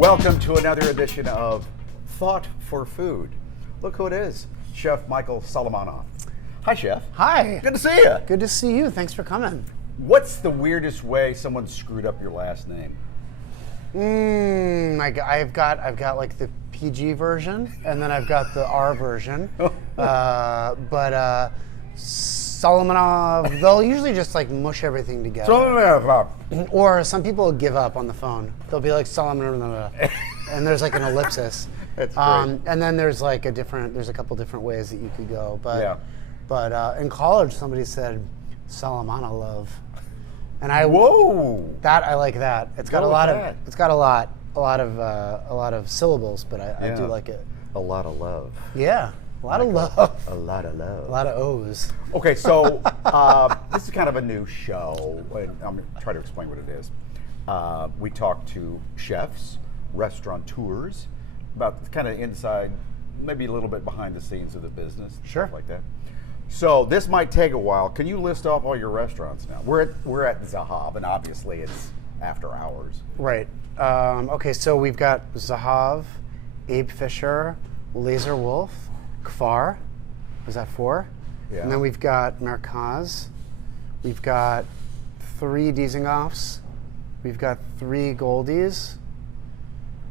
Welcome to another edition of Thought for Food. Look who it is, Chef Michael Solomonov. Hi, Chef. Hi. Good to see you. Good to see you. Thanks for coming. What's the weirdest way someone screwed up your last name? I've got like the PG version, and then I've got the R version. But Solomonov, they'll usually just like mush everything together. Or some people give up on the phone. They'll be like Solomonov, and there's like an ellipsis. That's great. And then there's like there's a couple different ways that you could go. But Yeah. but in college, somebody said Solomonov, and Whoa! That I like that. It's got Go a lot with of that. it's got a lot of syllables, but I do like it. A lot of love. Yeah, a lot of love, A lot of love. a lot of O's. Okay, so this is kind of a new show, and I'm going to try to explain what it is. We talk to chefs, restaurateurs, about kind of inside, maybe a little bit behind the scenes of the business, Sure. stuff like that. So this might take a while. Can you list off all your restaurants now? We're at Zahav, and obviously it's after hours. Right. Okay, so we've got Zahav, Abe Fisher, Laser Wolf, Kfar. Was that 4? Yeah. And then we've got Merkaz. We've got 3 Diesengoffs. We've got 3 Goldies.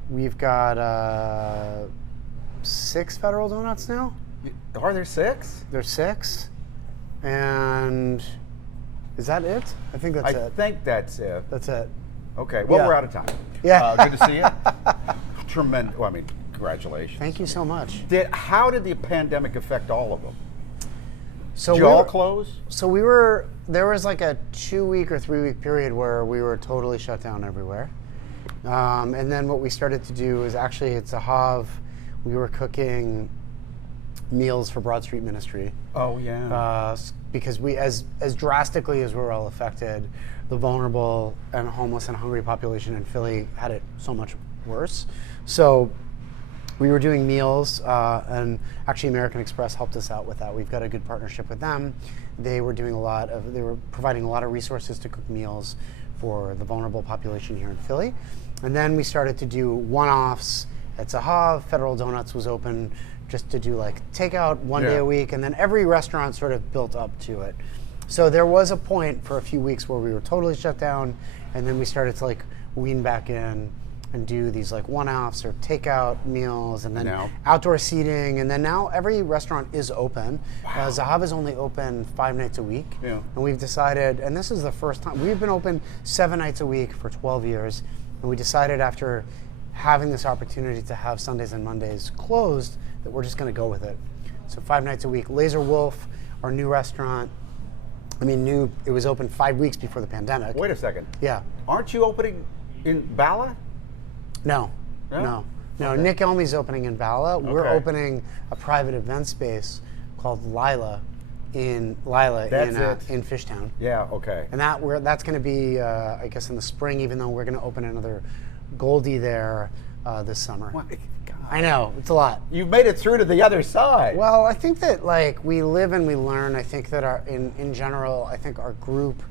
We've got 6 Federal Donuts now. Are there 6? There's 6. And is that it? I think that's I it. think that's it. That's it. Okay, well, Yeah. we're out of time. Yeah. Good to see you. Tremendous. Well, I mean, congratulations. Thank you so much. How did the pandemic affect all of them? So Did you all close? So there was like a 2-week or 3-week period where we were totally shut down everywhere. And then what we started to do is actually at Zahav, we were cooking meals for Broad Street Ministry. Oh, yeah. Because we, as drastically as we were all affected, the vulnerable and homeless and hungry population in Philly had it so much worse. So we were doing meals, and actually American Express helped us out with that. We've got a good partnership with them. They were providing a lot of resources to cook meals for the vulnerable population here in Philly. And then we started to do one-offs at Zahav. Federal Donuts was open just to do like takeout one day a week, and then every restaurant sort of built up to it. So there was a point for a few weeks where we were totally shut down, and then we started to like wean back in and do these like one-offs or takeout meals, and then Now? outdoor seating, and then now every restaurant is open. Zahav is only open 5 nights a week, Yeah. and we've decided, and this is the first time, we've been open 7 nights a week for 12 years, and we decided after having this opportunity to have Sundays and Mondays closed that we're just going to go with it. So 5 nights a week. Laser Wolf, our new restaurant, it was open 5 weeks before the pandemic. Wait a second. Yeah. Aren't you opening in Bala? No. Okay. Nick Elmy's opening in Bala. We're Okay. opening a private event space called Lila in That's it. in Fishtown. Yeah, okay. And that's going to be, I guess, in the spring, even though we're going to open another Goldie there this summer. What? God. I know, it's a lot. You've made it through to the other side. Well, I think that like we live and we learn. I think that in general, I think our group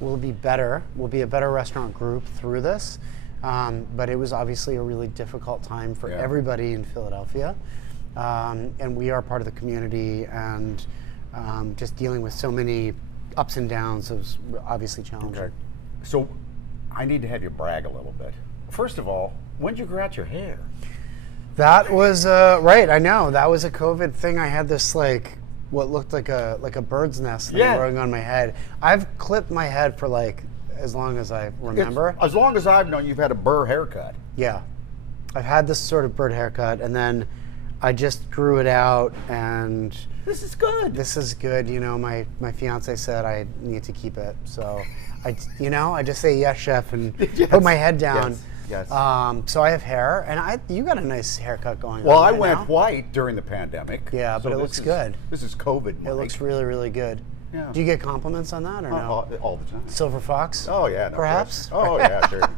will be better. We'll be a better restaurant group through this. But it was obviously a really difficult time for everybody in Philadelphia. And we are part of the community, and just dealing with so many ups and downs was obviously challenging. Okay. So I need to have you brag a little bit. First of all, when did you grow out your hair? That was right. I know that was a COVID thing. I had this like what looked like a bird's nest thing growing on my head. I've clipped my head for like as long as I remember. As long as I've known, you've had a burr haircut. Yeah, I've had this sort of bird haircut, and then I just grew it out, and This is good. this is good. You know, my fiance said I need to keep it, so I just say yes, chef, and Yes. put my head down. Yes. So I have hair, and you got a nice haircut going Well, on. I right went now. white during the pandemic. Yeah, so but it this looks is- good. This is COVID, Mike. It looks really, really good. Yeah. Do you get compliments on that or no? all the time. Silver Fox? Oh, yeah. No Perhaps? question. Oh, yeah, sure.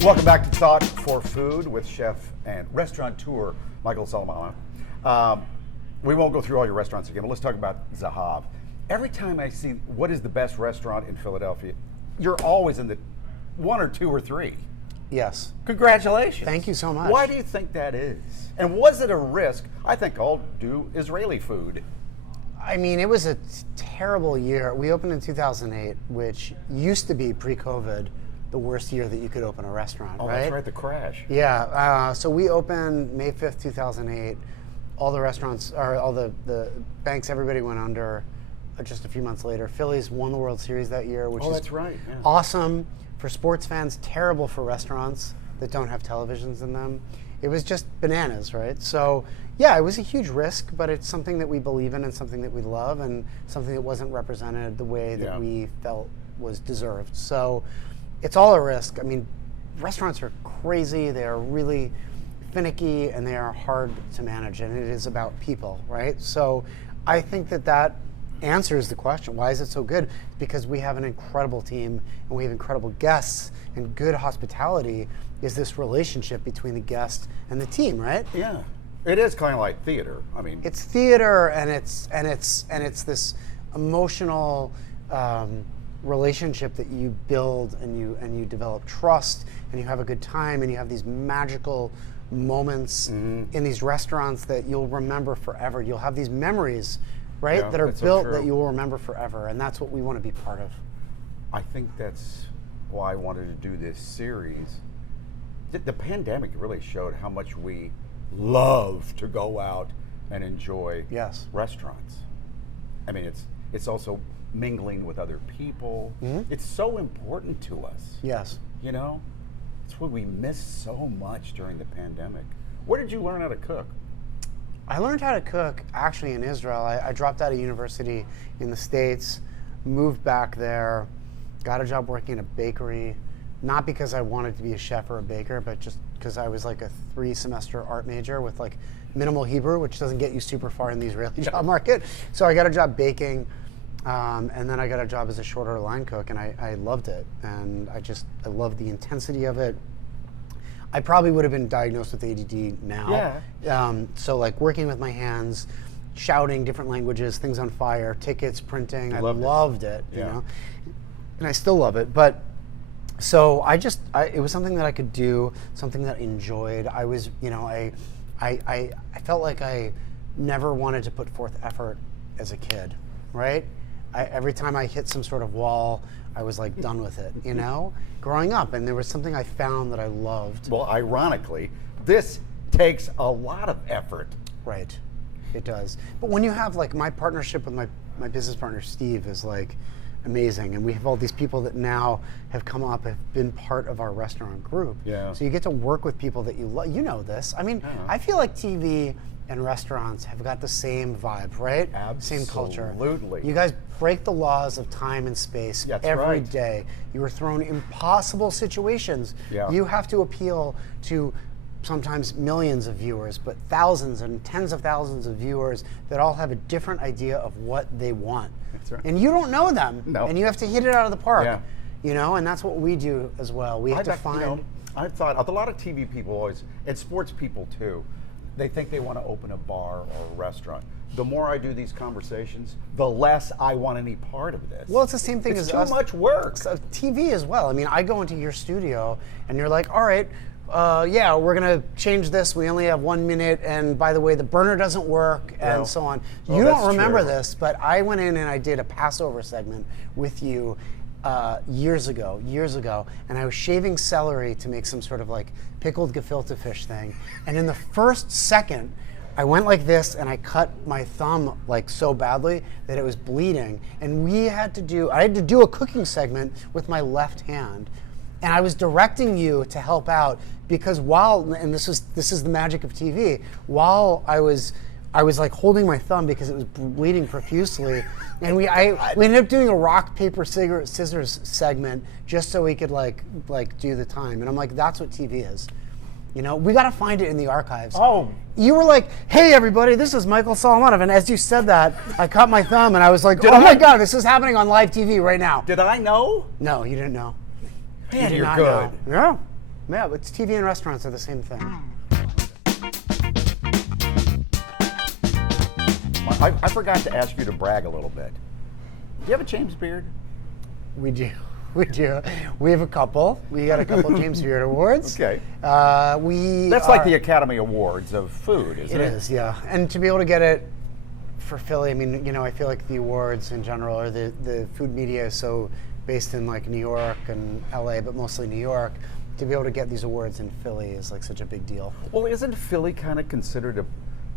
Welcome back to Thought for Food with chef and restaurateur Michael Solomonov. We won't go through all your restaurants again, but let's talk about Zahav. Every time I see what is the best restaurant in Philadelphia, you're always in the 1 or 2 or 3. Yes. Congratulations. Thank you so much. Why do you think that is? And was it a risk? I think I'll do Israeli food. I mean, it was a terrible year. We opened in 2008, which used to be pre-COVID the worst year that you could open a restaurant, Oh, right? that's right, the crash. Yeah. So we opened May 5th, 2008. All the restaurants, or all the banks, everybody went under just a few months later. Phillies won the World Series that year, which is that's right. Yeah. awesome for sports fans, terrible for restaurants that don't have televisions in them. It was just bananas, right? So, yeah, it was a huge risk, but it's something that we believe in and something that we love and something that wasn't represented the way that we felt was deserved. So it's all a risk. I mean, restaurants are crazy. They are really finicky and they are hard to manage, and it is about people, right? So I think that answers the question, why is it so good? Because we have an incredible team and we have incredible guests, and good hospitality is this relationship between the guest and the team, right? Yeah. It is kind of like theater. I mean, it's theater, and it's this emotional relationship that you build, and you develop trust, and you have a good time, and you have these magical moments in these restaurants that you'll remember forever. You'll have these memories, right, that are built that you will remember forever, and that's what we want to be part of. I think that's why I wanted to do this series. The pandemic really showed how much we love to go out and enjoy restaurants. I mean, it's also mingling with other people. It's so important to us. Yes. You know? It's what we missed so much during the pandemic. Where did you learn how to cook? I learned how to cook actually in Israel. I dropped out of university in the States, moved back there, got a job working in a bakery, not because I wanted to be a chef or a baker, but just because I was like a 3-semester art major with like minimal Hebrew, which doesn't get you super far in the Israeli job market. So I got a job baking, and then I got a job as a short order line cook, and I loved it. And I loved the intensity of it. I probably would have been diagnosed with ADD now. Yeah. So like working with my hands, shouting different languages, things on fire, tickets, printing, I loved it, you know? And I still love it, but so it was something that I could do, something that I enjoyed. I was, you know, I felt like I never wanted to put forth effort as a kid, right? Every time I hit some sort of wall, I was like done with it, you know, growing up. And there was something I found that I loved. Well, ironically, this takes a lot of effort. Right, it does. But when you have like my partnership with my business partner, Steve, is like amazing. And we have all these people that now have come up, have been part of our restaurant group. Yeah. So you get to work with people that you love. You know this. I mean, I feel like TV and restaurants have got the same vibe, right? Absolutely. Same culture. Absolutely. You guys break the laws of time and space every day. You are thrown impossible situations. Yeah. You have to appeal to sometimes millions of viewers, but thousands and tens of thousands of viewers that all have a different idea of what they want. That's right. And you don't know them. No. And you have to hit it out of the park. Yeah. You know, and that's what we do as well. We have to find. You know, I've thought a lot of TV people always, and sports people too, they think they want to open a bar or a restaurant. The more I do these conversations, the less I want any part of this. Well, it's the same thing as too much work. TV as well. I mean, I go into your studio and you're like, all right, we're gonna change this. We only have 1 minute, and by the way, the burner doesn't work, and so on. You don't remember this, but I went in and I did a Passover segment with you years ago, and I was shaving celery to make some sort of like pickled gefilte fish thing, and in the first second, I went like this and I cut my thumb like so badly that it was bleeding, and I had to do a cooking segment with my left hand, and I was directing you to help out because and this is the magic of TV, while I was like holding my thumb because it was bleeding profusely, and we ended up doing a rock paper scissors segment just so we could like do the time, and I'm like, that's what TV is. You know, we got to find it in the archives. Oh. You were like, hey, everybody, this is Michael Solomonov. And as you said that, I cut my thumb and I was like, my God, this is happening on live TV right now. Did I know? No, you didn't know. Man, you you're not good. Know. Yeah, it's TV and restaurants are the same thing. I forgot to ask you to brag a little bit. Do you have a James beard? We do. We do. We have a couple. We got a couple James Beard Awards. Okay. That's like the Academy Awards of food, isn't it? It is, yeah. And to be able to get it for Philly, I mean, you know, I feel like the awards in general, or the food media is so based in like New York and LA, but mostly New York. To be able to get these awards in Philly is like such a big deal. Well, isn't Philly kind of considered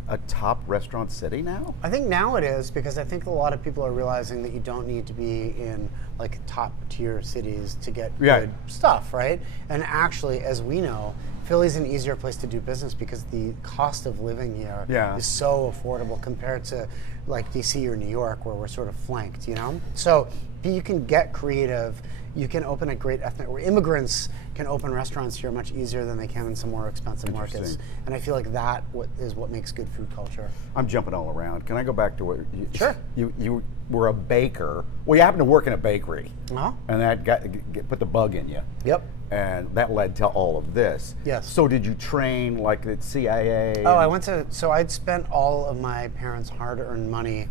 a top restaurant city now? I think now it is, because I think a lot of people are realizing that you don't need to be in like top tier cities to get good stuff, right? And actually, as we know, Philly's an easier place to do business because the cost of living here is so affordable compared to like DC or New York, where we're sort of flanked, you know? So you can get creative, you can open a great where immigrants can open restaurants here much easier than they can in some more expensive markets. And I feel like that is what makes good food culture. I'm jumping all around. Can I go back to what you... Sure. You were a baker. Well, you happened to work in a bakery. Uh-huh. And that put the bug in you. Yep. And that led to all of this. Yes. So did you train like at CIA? Oh, so I'd spent all of my parents' hard-earned money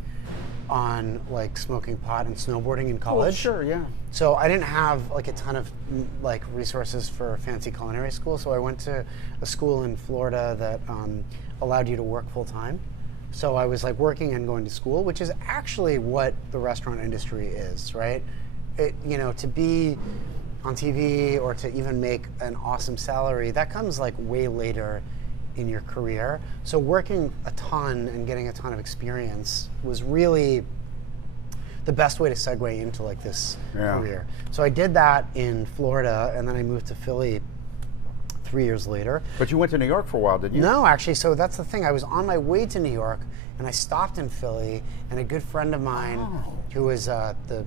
on like smoking pot and snowboarding in college. Oh, sure, yeah. So I didn't have like a ton of like resources for fancy culinary school. So I went to a school in Florida that allowed you to work full time. So I was like working and going to school, which is actually what the restaurant industry is, right? To be on TV or to even make an awesome salary, that comes like way later in your career. So working a ton and getting a ton of experience was really the best way to segue into like this career. So I did that in Florida, and then I moved to Philly 3 years later. But you went to New York for a while, didn't you? No, actually, so that's the thing. I was on my way to New York, and I stopped in Philly, and a good friend of mine, who was the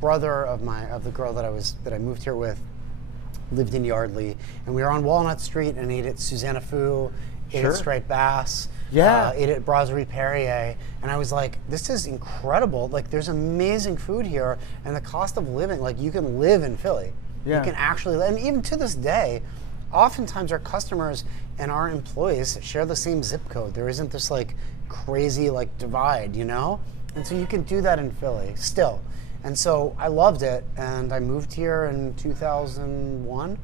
brother of the girl that I moved here with, lived in Yardley, and we were on Walnut Street and ate at Susanna Fu, ate at Striped Bass, ate at Brasserie Perrier, and I was like, this is incredible. Like, there's amazing food here, and the cost of living, like, you can live in Philly. You can actually, and even to this day, oftentimes our customers and our employees share the same zip code. There isn't this like crazy like divide, you know? And so you can do that in Philly still. And so I loved it, and I moved here in 2001.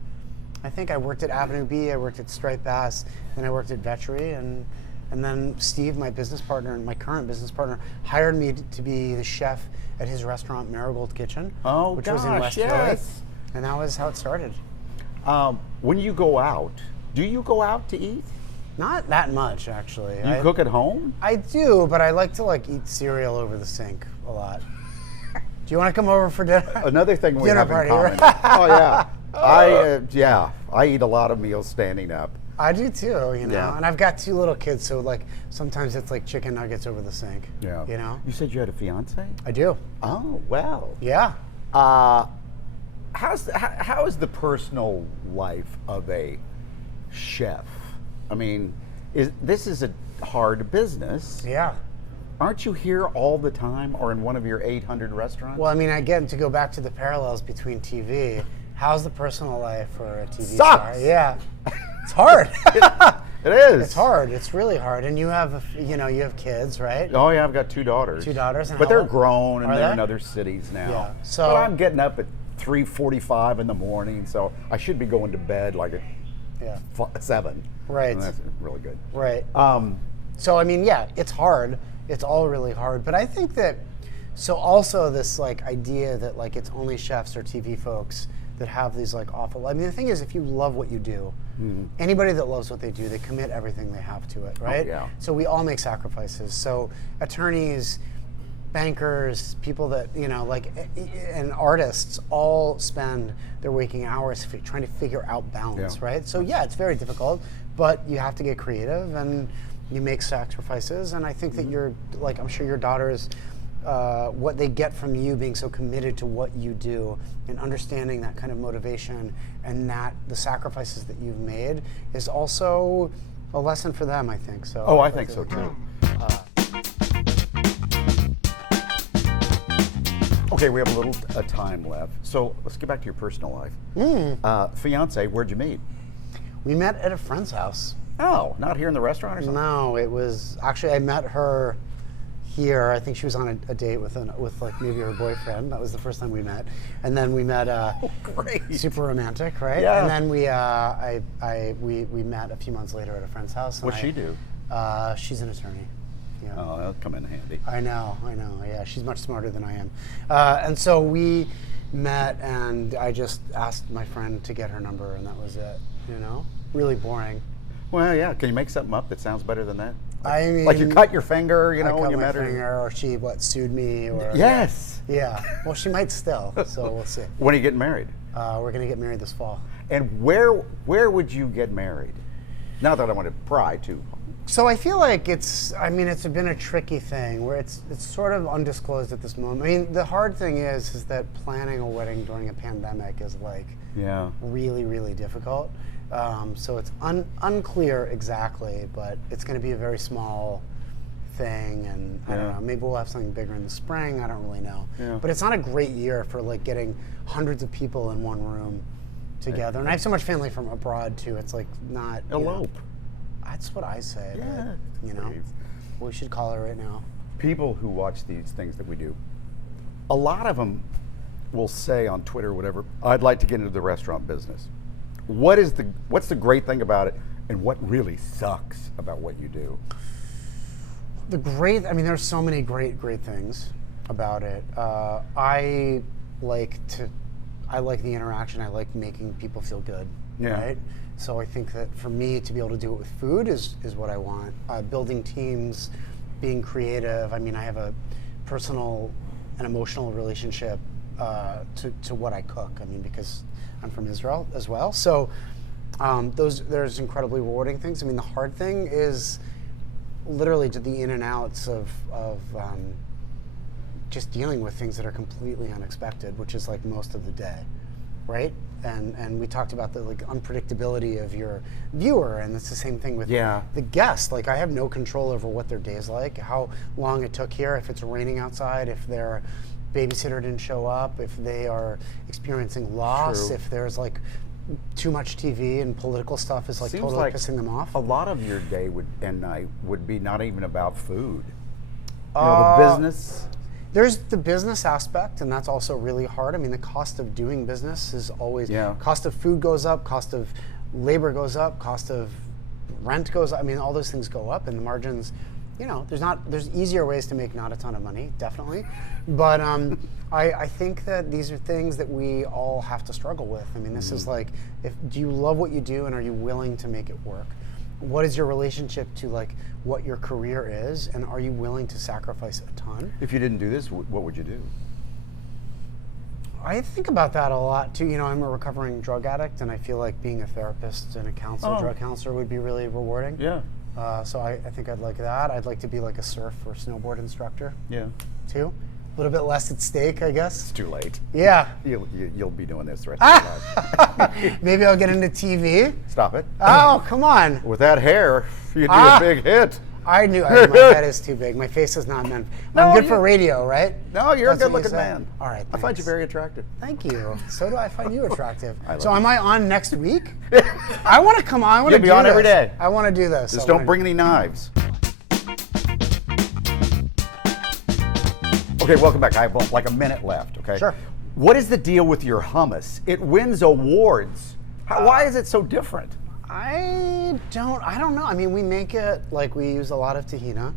I think I worked at Avenue B, I worked at Striped Bass, then I worked at Vetchery, and then Steve, my business partner and my current business partner, hired me to be the chef at his restaurant, Marigold Kitchen, which was in West Philly. And that was how it started. When you go out, do you go out to eat? Not that much, actually. You cook at home? I do, but I like to like eat cereal over the sink a lot. Do you want to come over for dinner? Another thing we Dinner have party, in common. right? Oh yeah, I eat a lot of meals standing up. I do too, you know. And I've got 2 little kids, so like sometimes it's like chicken nuggets over the sink. Yeah. You know. You said you had a fiance? I do. Oh well. Yeah. How is the personal life of a chef? I mean, this is a hard business. Yeah. Aren't you here all the time, or in one of your 800 restaurants? Well, I mean, again, to go back to the parallels between TV, how's the personal life for a TV star? Yeah, it's hard. It is. It's hard. It's really hard. And you have, you have kids, right? Oh yeah, I've got 2 daughters. 2 daughters, but they're grown and they're in other cities now. Yeah. So, but I'm getting up at 3:45 in the morning, so I should be going to bed like at 7. Right. And that's really good. Right. So I mean, yeah, it's hard. It's all really hard. But I think that, so also this like idea that like it's only chefs or TV folks that have these like awful, I mean, the thing is, if you love what you do, anybody that loves what they do, they commit everything they have to it, right? Oh, yeah. So we all make sacrifices. So attorneys, bankers, people that, and artists all spend their waking hours trying to figure out balance, right? So yeah, it's very difficult, but you have to get creative and you make sacrifices. And I think that you're, like, I'm sure your daughters, what they get from you being so committed to what you do and understanding that kind of motivation and that the sacrifices that you've made is also a lesson for them, I think. So. Oh, I think so too. Okay, we have a little time left. So let's get back to your personal life. Fiance, where'd you meet? We met at a friend's house. Oh, not here in the restaurant or something? No, it was, actually I met her here. I think she was on a date with like maybe her boyfriend. That was the first time we met, and then we met. Great. Super romantic, right? Yeah. And then we met a few months later at a friend's house. What'd she do? She's an attorney. Yeah. Oh, that'll come in handy. I know. Yeah, she's much smarter than I am. And so we met, and I just asked my friend to get her number, and that was it. Really boring. Well, yeah. Can you make something up that sounds better than that? I mean, like you cut your finger, I when cut you my met her. finger, or she sued me, or Yes. Yeah. Well, she might still. So we'll see. When are you getting married? We're gonna get married this fall. And where would you get married? Not that I want to pry too. So I feel like it's been a tricky thing where it's sort of undisclosed at this moment. I mean, the hard thing is that planning a wedding during a pandemic is like really, really difficult. So it's unclear exactly, but it's going to be a very small thing, and I don't know, maybe we'll have something bigger in the spring. I don't really know. Yeah. But it's not a great year for like getting hundreds of people in one room together. And I have so much family from abroad too. It's like not elope. That's what I say. Yeah. But, we should call her right now. People who watch these things that we do, a lot of them will say on Twitter or whatever, I'd like to get into the restaurant business. What's the great thing about it, and what really sucks about what you do? There's so many great things about it. I like the interaction. I like making people feel good. Yeah. Right? So I think that for me to be able to do it with food is what I want. Building teams, being creative. I have a personal and emotional relationship to what I cook. Because I'm from Israel as well. So there's incredibly rewarding things. The hard thing is literally to the in and outs of just dealing with things that are completely unexpected, which is like most of the day, right? And we talked about the unpredictability of your viewer, and it's the same thing with the guest. I have no control over what their day's like, how long it took here, if it's raining outside, if their babysitter didn't show up, if they are experiencing loss, if there's too much TV and political stuff is totally pissing them off. A lot of your day and night would be not even about food. The business. There's the business aspect, and that's also really hard. The cost of doing business is always, cost of food goes up, cost of labor goes up, cost of rent goes up. All those things go up, and the margins, there's easier ways to make not a ton of money, definitely. But I think that these are things that we all have to struggle with. This is do you love what you do, and are you willing to make it work? What is your relationship to what your career is, and are you willing to sacrifice a ton? If you didn't do this, what would you do? I think about that a lot too. I'm a recovering drug addict, and I feel like being a therapist and a drug counselor would be really rewarding. Yeah. So I think I'd like that. I'd like to be a surf or snowboard instructor. Yeah. Too. A little bit less at stake, I guess. It's too late. Yeah. You'll be doing this the rest of your life. Maybe I'll get into TV. Stop it. Oh, come on. With that hair, you'd be a big hit. I knew my head is too big. My face is not meant. I'm good for radio, right? No, you're a good-looking man. All right, thanks. I find you very attractive. Thank you. So do I find you attractive. So am I on next week? I want to come on. I want to be on every day. I want to do this. Just don't bring any knives. Okay, welcome back. I have a minute left, okay? Sure. What is the deal with your hummus? It wins awards. Why is it so different? I don't know. We make it we use a lot of tahina,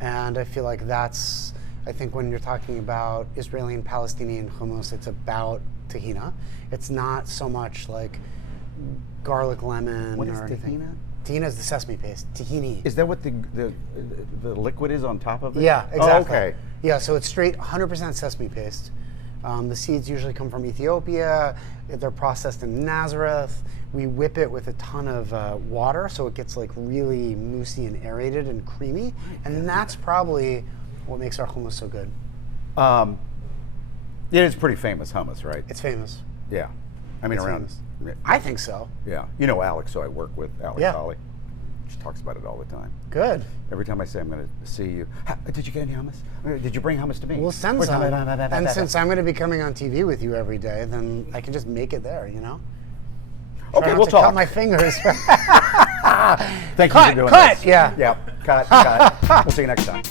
and I feel like that's, I think when you're talking about Israeli and Palestinian hummus, it's about tahina. It's not so much garlic lemon what or anything. Tahina? Tahina is the sesame paste. Tahini. Is that what the liquid is on top of it? Yeah, exactly. Oh, okay. Yeah, so it's straight 100% sesame paste. The seeds usually come from Ethiopia. They're processed in Nazareth. We whip it with a ton of water, so it gets really moussey and aerated and creamy. And that's probably what makes our hummus so good. It is pretty famous hummus, right? It's famous. Yeah. It's around. Famous. I think so. Yeah. Alex, so I work with Alex Holly. She talks about it all the time. Good. Every time I say I'm going to see you, did you get any hummus? Did you bring hummus to me? We'll send some. And since I'm going to be coming on TV with you every day, then I can just make it there, Okay, we'll talk. Cut my fingers. Thank you for doing this. Cut, yeah. Yeah, cut. We'll see you next time.